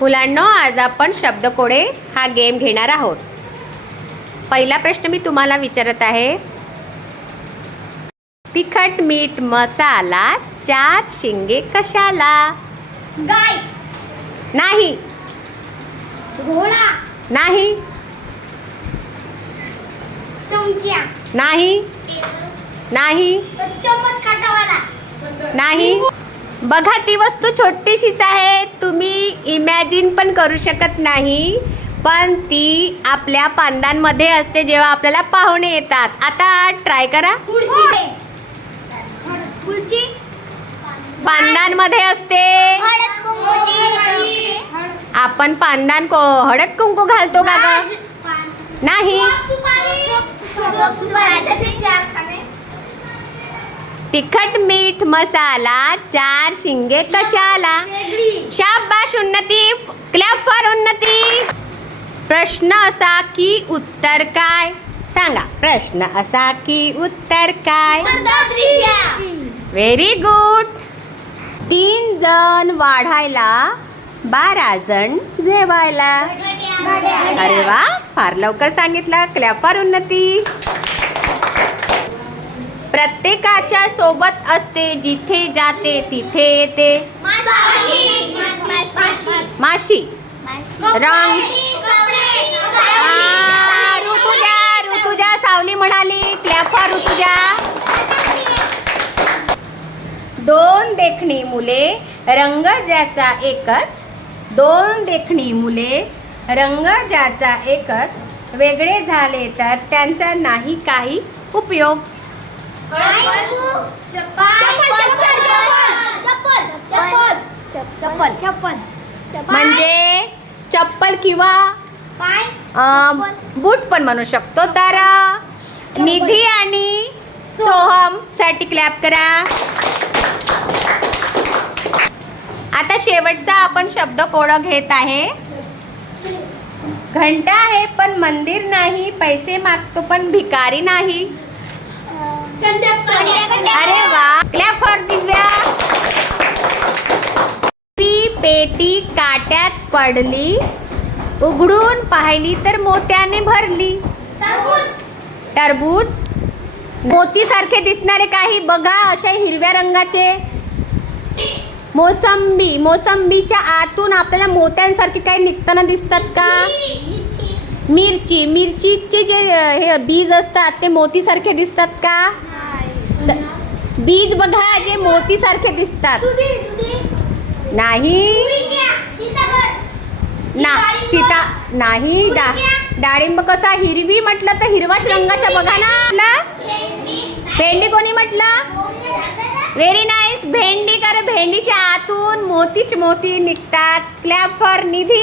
मुलांनो आज आपण शब्दकोडे हा गेम घेणार आहोत. पहिला प्रश्न मी तुम्हाला विचारत आहे. तिखट मीठ मसाला चार शिंगे कशाला? गाय नाही. घोडा. नाही. चमच्या नाही. नाही. चम्मच काटावाला नाही. बघा ती वस्तू छोटीशीच आहे. तुम्ही इमॅजिन पण करू शकत नाही पण ती आपल्या पांदांमध्ये असते जेव्हा आपल्याला पाहुणे येतात. आता ट्राय करा. पांदांमध्ये असते. आपण पांदान को हळद कुंकू घालतो का ग? नाही. तिखट मीठ मसाला चार शिंगे कशाला? शाबाश उन्नती क्लॅप फॉर उन्नती. प्रश्न असा की उत्तर काय? सांगा. प्रश्न असा की उत्तर काय? व्हेरी गुड तीन जण वाढायला बारा जण जेवायला. अरे वा फार लवकर सांगितलं. क्लॅप फॉर उन्नती. प्रत्येकाच्या सोबत असते जिथे जाते तिथे येते. माशी. रंग. ऋतुजा ऋतुजा सावली म्हणाली क्लॅफा ऋतुजा. दोन देखणी मुले रंग ज्याचा एकच दोन देखणी मुले रंग ज्याचा एकच. वेगळे झाले तर त्यांचा नाही काही उपयोग. चप्पल चप्पल म्हणजे चप्पल किंवा बूट पण म्हणू शकतो. तर निधी आणि सोहमसाठी क्लॅप करा. आता शेवटचा आपण शब्द कोड घेत आहे. घंटा आहे पण मंदिर नाही. पैसे मागतो पण भिकारी नाही अरे वा क्लॅप फॉर दिव्या ती पेटी काट्यात पडली. उघडून पाहिली तर मोत्याने भरली. टरबूज. मोतीसारखे दिसणारे काही बघा अशा हिरव्या रंगाचे. मोसंबी. मोसंबीच्या आतून आपल्याला मोत्यांसारखे काही निघताना दिसतात का? मिरची. मिरचीचे जे हे बीज असतात ते मोतीसारखे दिसतात का? बीज बघा जे मोतीसारखे दिसतात. नाही. ना सीता नाही डा डाळिंब कसा? हिरवी म्हटलं तर हिरवाच रंगाचा बघा ना. आपला. भेंडी कोणी म्हटलं? व्हेरी नाईस भेंडी कारण भेंडीच्या आतून मोतीच मोती निघतात. Clap for Nidhi.